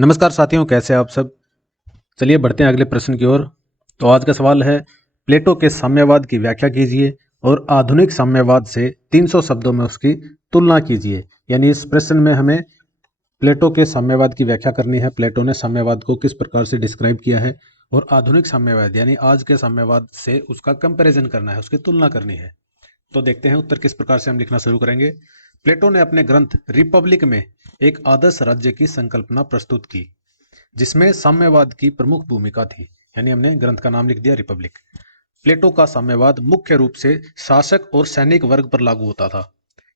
नमस्कार साथियों, कैसे हैं आप सब। चलिए बढ़ते हैं अगले प्रश्न की ओर। तो आज का सवाल है, प्लेटो के साम्यवाद की व्याख्या कीजिए और आधुनिक साम्यवाद से 300 शब्दों में उसकी तुलना कीजिए। यानी इस प्रश्न में हमें प्लेटो के साम्यवाद की व्याख्या करनी है। प्लेटो ने साम्यवाद को किस प्रकार से डिस्क्राइब किया है और आधुनिक साम्यवाद यानी आज के साम्यवाद से उसका कंपैरिजन करना है, उसकी तुलना करनी है। तो देखते हैं उत्तर किस प्रकार से हम लिखना शुरू करेंगे। प्लेटो ने अपने ग्रंथ रिपब्लिक में एक आदर्श राज्य की संकल्पना प्रस्तुत की, जिसमें साम्यवाद की प्रमुख भूमिका थी। यानी हमने ग्रंथ का नाम लिख दिया रिपब्लिक। प्लेटो का साम्यवाद मुख्य रूप से शासक और सैनिक वर्ग पर लागू होता था।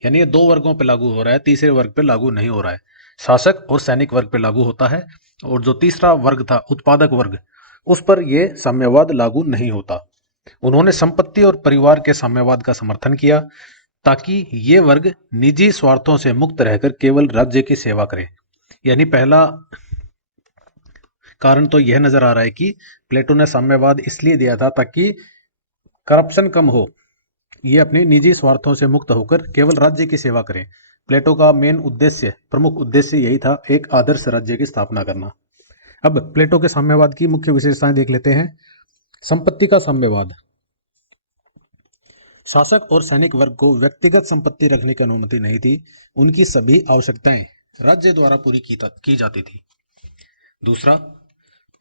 यानी ये दो वर्गों पर लागू हो रहा है, तीसरे वर्ग पर लागू नहीं हो रहा है। शासक और सैनिक वर्ग पर लागू होता है, और जो तीसरा वर्ग था उत्पादक वर्ग, उस पर यह साम्यवाद लागू नहीं होता। उन्होंने संपत्ति और परिवार के साम्यवाद का समर्थन किया, ताकि ये वर्ग निजी स्वार्थों से मुक्त रहकर केवल राज्य की सेवा करें। यानी पहला कारण तो यह नजर आ रहा है कि प्लेटो ने साम्यवाद इसलिए दिया था ताकि करप्शन कम हो, ये अपने निजी स्वार्थों से मुक्त होकर केवल राज्य की सेवा करें। प्लेटो का मेन उद्देश्य, प्रमुख उद्देश्य यही था, एक आदर्श राज्य की स्थापना करना। अब प्लेटो के साम्यवाद की मुख्य विशेषताएं देख लेते हैं। संपत्ति का साम्यवाद। शासक और सैनिक वर्ग को व्यक्तिगत संपत्ति रखने की अनुमति नहीं थी। उनकी सभी आवश्यकताएं राज्य द्वारा पूरी की जाती थी। दूसरा,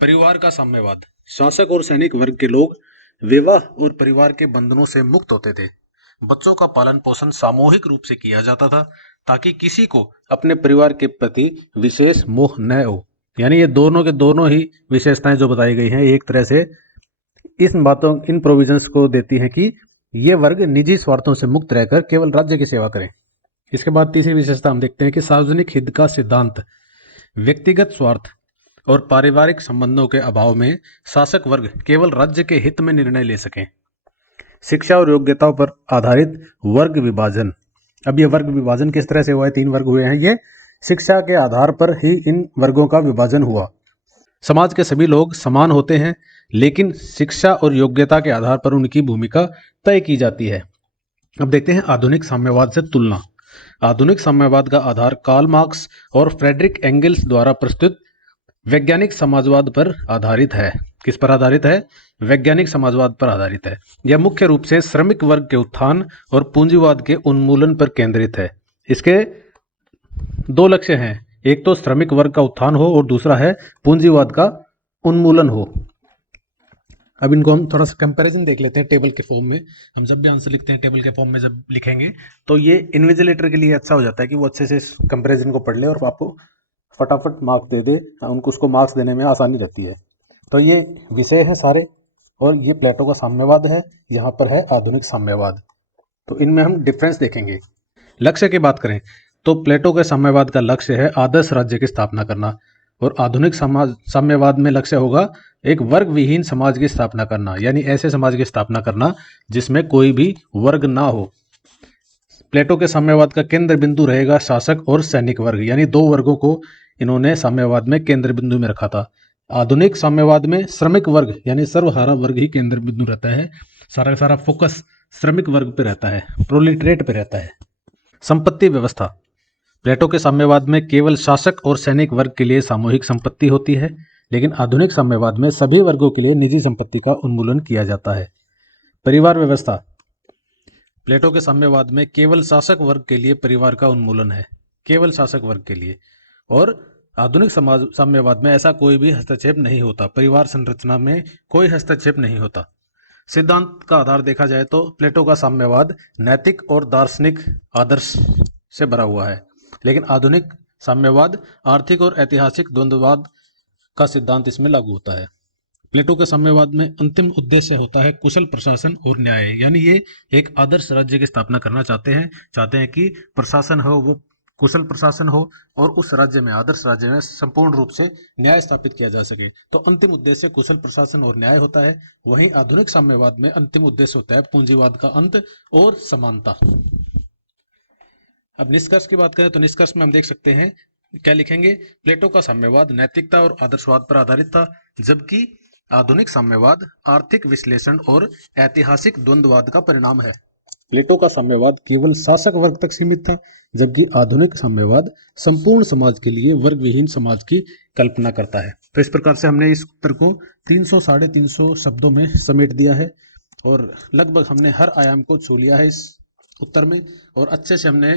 परिवार का साम्यवाद। शासक और सैनिक वर्ग के लोग विवाह और परिवार के बंधनों से मुक्त होते थे। बच्चों का पालन पोषण सामूहिक रूप से किया जाता था, ताकि किसी को अपने परिवार के प्रति विशेष मोह न हो। यानी ये दोनों के दोनों ही विशेषताएं जो बताई गई हैं, एक तरह से इन प्रोविजंस को देती हैं कि ये वर्ग निजी स्वार्थों से मुक्त रहकर केवल राज्य की सेवा करें। इसके बाद तीसरी विशेषता हम देखते हैं कि सार्वजनिक हित का सिद्धांत। व्यक्तिगत स्वार्थ और पारिवारिक संबंधों के अभाव में शासक वर्ग केवल राज्य के हित में निर्णय ले सकें। शिक्षा और योग्यताओं पर आधारित वर्ग विभाजन। अब ये वर्ग विभाजन किस तरह से हुआ है? 3 वर्ग हुए हैं। ये शिक्षा के आधार पर ही इन वर्गों का विभाजन हुआ। समाज के सभी लोग समान होते हैं, लेकिन शिक्षा और योग्यता के आधार पर उनकी भूमिका तय की जाती है। अब देखते हैं आधुनिक साम्यवाद से तुलना। आधुनिक साम्यवाद का आधार कार्ल मार्क्स और फ्रेडरिक एंगल्स द्वारा प्रस्तुत वैज्ञानिक समाजवाद पर आधारित है। किस पर आधारित है? वैज्ञानिक समाजवाद पर आधारित है। यह मुख्य रूप से श्रमिक वर्ग के उत्थान और पूंजीवाद के उन्मूलन पर केंद्रित है। इसके दो लक्ष्य हैं, एक तो श्रमिक वर्ग का उत्थान हो और दूसरा है पूंजीवाद का उन्मूलन हो। अब इनको हम थोड़ा सा कंपैरिजन देख लेते हैं टेबल के फॉर्म में। हम जब भी आंसर लिखते हैं टेबल के फॉर्म में जब लिखेंगे, तो ये इन्विजिलेटर के लिए अच्छा हो जाता है कि वो अच्छे से कंपैरिजन को पढ़ ले और आपको फटाफट मार्क्स दे दे। उसको मार्क्स देने में आसानी रहती है। तो ये विषय है सारे, और ये प्लेटो का साम्यवाद है, यहाँ पर है आधुनिक साम्यवाद। तो इनमें हम डिफरेंस देखेंगे। लक्ष्य की बात करें तो प्लेटो के साम्यवाद का लक्ष्य है आदर्श राज्य की स्थापना करना, और आधुनिक साम्यवाद में लक्ष्य होगा एक वर्ग विहीन समाज की स्थापना करना। यानी ऐसे समाज की स्थापना करना जिसमें कोई भी वर्ग ना हो। प्लेटो के साम्यवाद का केंद्र बिंदु रहेगा शासक और सैनिक वर्ग, यानी दो वर्गों को इन्होंने साम्यवाद में केंद्र बिंदु में रखा था। आधुनिक साम्यवाद में श्रमिक वर्ग यानी सर्वहारा वर्ग ही केंद्र बिंदु रहता है। सारा का सारा फोकस श्रमिक वर्ग पे रहता है, प्रोलिटरेट पे रहता है। संपत्ति व्यवस्था। प्लेटो के साम्यवाद में केवल शासक और सैनिक वर्ग के लिए सामूहिक संपत्ति होती है, लेकिन आधुनिक साम्यवाद में सभी वर्गों के लिए निजी संपत्ति का उन्मूलन किया जाता है। परिवार व्यवस्था। प्लेटो के साम्यवाद में केवल शासक वर्ग के लिए परिवार का उन्मूलन है, केवल शासक वर्ग के लिए। और आधुनिक साम्यवाद में ऐसा कोई भी हस्तक्षेप नहीं होता, परिवार संरचना में कोई हस्तक्षेप नहीं होता। सिद्धांत का आधार देखा जाए तो प्लेटो का साम्यवाद नैतिक और दार्शनिक आदर्श से भरा हुआ है, लेकिन आधुनिक साम्यवाद आर्थिक और ऐतिहासिक द्वंद्ववाद का सिद्धांत इसमें लागू होता है। प्लेटो के साम्यवाद में अंतिम उद्देश्य होता है कुशल प्रशासन और न्याय। यानी ये एक आदर्श राज्य की स्थापना करना चाहते हैं कि प्रशासन हो वो कुशल प्रशासन हो, और उस राज्य में, आदर्श राज्य में संपूर्ण रूप से न्याय स्थापित किया जा सके। तो अंतिम उद्देश्य कुशल प्रशासन और न्याय होता है। वहीं आधुनिक साम्यवाद में अंतिम उद्देश्य होता है पूंजीवाद का अंत और समानता। अब निष्कर्ष की बात करें तो निष्कर्ष में हम देख सकते हैं, क्या लिखेंगे? प्लेटो का साम्यवाद नैतिकता और आदर्शवाद पर आधारित था, जबकि आधुनिक साम्यवाद आर्थिक विश्लेषण और ऐतिहासिक द्वंद्ववाद का परिणाम है। प्लेटो का साम्यवाद केवल शासक वर्ग तक सीमित था, जबकि आधुनिक साम्यवाद संपूर्ण समाज के लिए वर्ग विहीन समाज की कल्पना करता है। तो इस प्रकार से हमने इस उत्तर को 300 साढ़े 300 शब्दों में समेट दिया है और लगभग हमने हर आयाम को छू लिया है इस उत्तर में, और अच्छे से हमने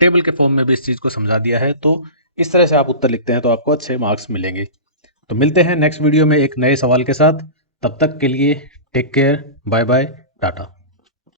टेबल के फॉर्म में भी इस चीज को समझा दिया है। तो इस तरह से आप उत्तर लिखते हैं तो आपको अच्छे मार्क्स मिलेंगे। तो मिलते हैं नेक्स्ट वीडियो में एक नए सवाल के साथ। तब तक के लिए take care, bye bye, Tata.